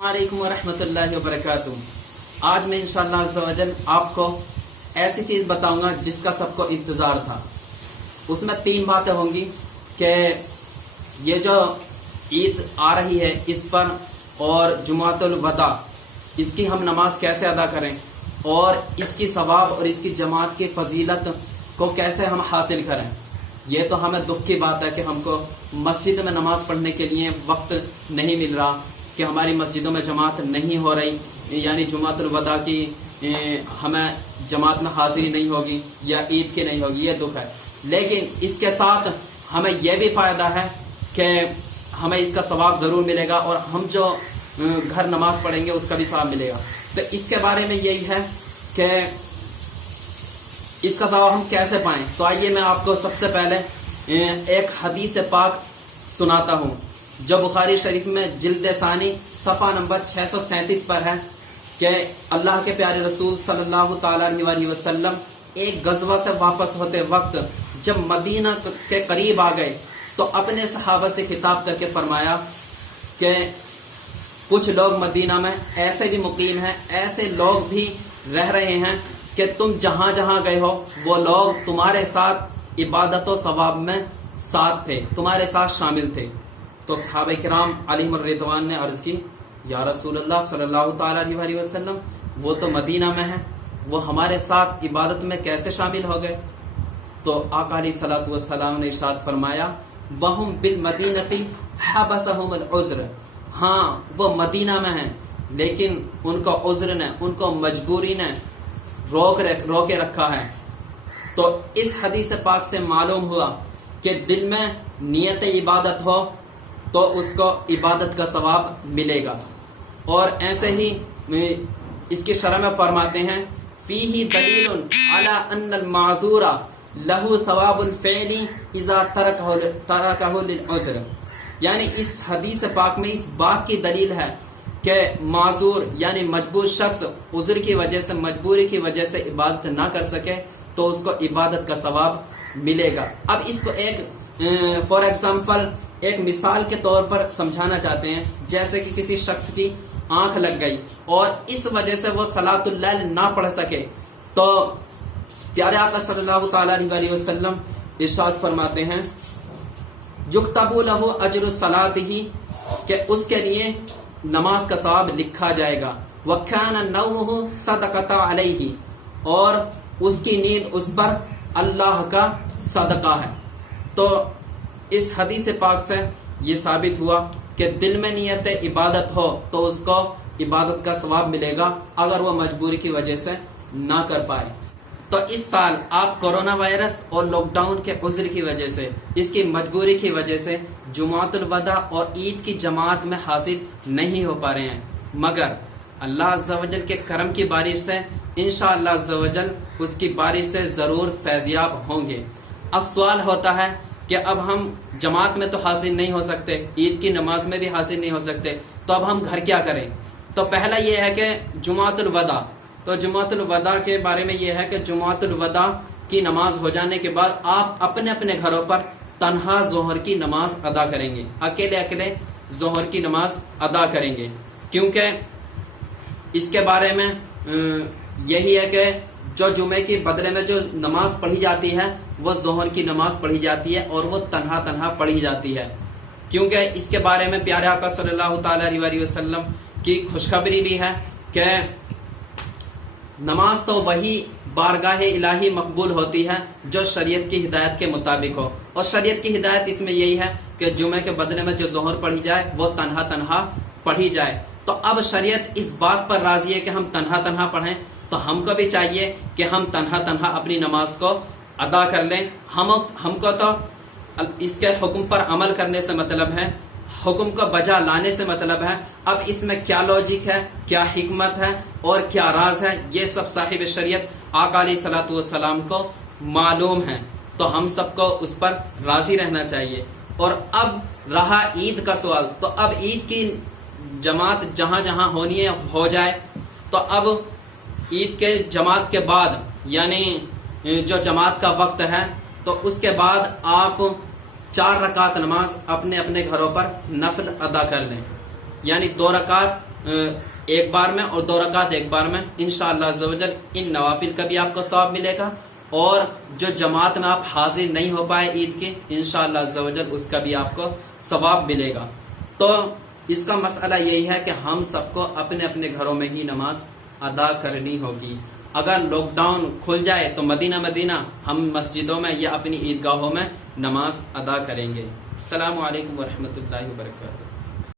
वालेकुम वरहमतुल्लाहि वबरकातुहू। आज मैं इंशाअल्लाह अज़्ज़ा वजल आपको ऐसी चीज़ बताऊंगा जिसका सबको इंतज़ार था। उसमें 3 बातें होंगी कि ये जो ईद आ रही है इस पर और जुमातुल वदा इसकी हम नमाज कैसे अदा करें और इसकी सवाब और इसकी जमात की फजीलत को कैसे हम हासिल करें। ये तो हमें दुख की बात है कि हमको मस्जिद में नमाज पढ़ने के लिए वक्त नहीं मिल रहा, कि हमारी मस्जिदों में जमात नहीं हो रही, यानी जुमातुल वदा की हमें जमात में हाजिरी नहीं होगी या ईद की नहीं होगी, ये दुख है। लेकिन इसके साथ हमें यह भी फ़ायदा है कि हमें इसका सवाब ज़रूर मिलेगा और हम जो घर नमाज पढ़ेंगे उसका भी सवाब मिलेगा। तो इसके बारे में यही है कि इसका सवाब हम कैसे पाएं। तो आइए मैं आपको सबसे पहले एक हदीस पाक सुनाता हूँ जो बुखारी शरीफ में जिल्द सानी सफ़ा नंबर 637 पर है कि अल्लाह के प्यारे रसूल सल्लल्लाहु ताला अलैहि वसल्लम एक गज़वा से वापस होते वक्त जब मदीना के करीब आ गए तो अपने सहाबा से खिताब करके फरमाया कि कुछ लोग मदीना में ऐसे भी मुकीम हैं, ऐसे लोग भी रह रहे हैं कि तुम जहाँ जहाँ गए हो वो लोग तुम्हारे साथ इबादत व सवाब में साथ थे, तुम्हारे साथ शामिल थे। तो सहाबा किराम अलैहिमुर रिदवान ने अर्ज़ की, या रसूलल्लाह सल्लल्लाहु ताला अलैहि वसल्लम, वो तो मदीना में है, वो हमारे साथ इबादत में कैसे शामिल हो गए। तो आका अलैहिस्सलातु वस्सलाम ने इरशाद फरमाया, वहुम बिल मदीनती हबसहुमुल उज़्र, हाँ वो मदीना में हैं लेकिन उनको उज़्र ने, उनको मजबूरी ने रोके रखा है। तो इस हदीस पाक से मालूम हुआ कि दिल में नियत इबादत हो तो उसको इबादत का सवाब मिलेगा। और ऐसे ही इसकी शरह में फरमाते हैं, फीही दलीलुन अला अन्नल माज़ूरा लहू सवाबुल फ़इली इज़ा तरकहु लिल उज़्र, यानी इस हदीस पाक में इस बात की दलील है कि माज़ूर यानी मजबूर शख्स उज़्र की वजह से, मजबूरी की वजह से इबादत ना कर सके तो उसको इबादत का सवाब मिलेगा। अब इसको एक फॉर एग्जाम्पल एक मिसाल के तौर पर समझाना चाहते हैं। जैसे कि किसी शख्स की आंख लग गई और इस वजह से वो सलातुल लैल ना पढ़ सके, तो प्यारे आका सल्लल्लाहु ताला अलैहि वसल्लम इरशाद फरमाते हैं, युक्तबु लहु अज्रु सलातिही, कि उसके लिए नमाज का सवाब लिखा जाएगा। वकाना नौमुहु सदक़ता अलैहि, और उसकी नींद उस पर अल्लाह का सदका है। तो इस हदीस पाक से ये साबित हुआ कि दिल में नियत इबादत हो तो उसको इबादत का सवाब मिलेगा अगर वो मजबूरी की वजह से ना कर पाए। तो इस साल आप कोरोना वायरस और लॉकडाउन के उज़्र की वजह से, इसकी मजबूरी की वजह से जुमातुल वदा और ईद की जमात में हासिल नहीं हो पा रहे हैं, मगर अल्लाह अज़्ज़ा वजल के करम की बारिश से इंशाअल्लाह अज़्ज़ा वजल उसकी बारिश से ज़रूर फैज़याब होंगे। अब सवाल होता है कि अब हम जमात में तो हासिल नहीं हो सकते, ईद की नमाज में भी हासिल नहीं हो सकते, तो अब हम घर क्या करें। तो पहला ये है कि जुमातुल वदा, तो जुमातुल वदा के बारे में ये है कि जुमातुल वदा की नमाज हो जाने के बाद आप अपने अपने घरों पर तन्हा ज़ोहर की नमाज अदा करेंगे, अकेले अकेले ज़ोहर की नमाज अदा करेंगे। क्योंकि इसके बारे में यही है कि जो जुमे के बदले में जो नमाज पढ़ी जाती है वो ज़ोहर की नमाज पढ़ी जाती है और वो तन्हा तन्हा पढ़ी जाती है। क्योंकि इसके बारे में प्यारे आका सल्लल्लाहु ताला अलैहि वसल्लम की खुशखबरी भी है कि नमाज तो वही बारगाह इलाही मकबूल होती है जो शरीयत की हिदायत के मुताबिक हो, और शरीयत की हिदायत इसमें यही है कि जुमे के बदले में जो ज़ोहर पढ़ी जाए वो तन्हा तन्हा पढ़ी जाए। तो अब शरीयत इस बात पर राजी है कि हम तन्हा तन्हा पढ़ें, तो हमको भी चाहिए कि हम तन्हा तन्हा अपनी नमाज को अदा कर लें। हमको तो इसके हुक्म पर अमल करने से मतलब है, हुक्म को बजा लाने से मतलब है। अब इसमें क्या लॉजिक है, क्या हिकमत है और क्या राज है, ये सब साहिब शरीयत आका अलैहिस्सलातु वस्सलाम को मालूम है, तो हम सबको उस पर राजी रहना चाहिए। और अब रहा ईद का सवाल, तो अब ईद की जमात जहां जहां होनी है हो जाए। तो अब ईद के जमात के बाद यानी जो जमात का वक्त है, तो उसके बाद आप 4 रकात नमाज अपने अपने घरों पर नफल अदा कर लें। यानी 2 रकात ایک بار میں اور 2 رکعت ایک بار میں، انشاءاللہ عز و جل ان نوافل کا بھی آپ کو ثواب ملے گا، اور جو جماعت میں آپ حاضر نہیں ہو پائے عید کے، انشاءاللہ عز و جل اس کا بھی آپ کو ثواب ملے گا۔ تو اس کا مسئلہ یہی ہے کہ ہم سب کو اپنے اپنے گھروں میں ہی نماز ادا کرنی ہوگی۔ اگر لاک ڈاؤن کھل جائے تو مدینہ ہم مسجدوں میں یا اپنی عیدگاہوں میں نماز ادا کریں گے۔ السلام علیکم ورحمۃ اللہ وبرکاتہ۔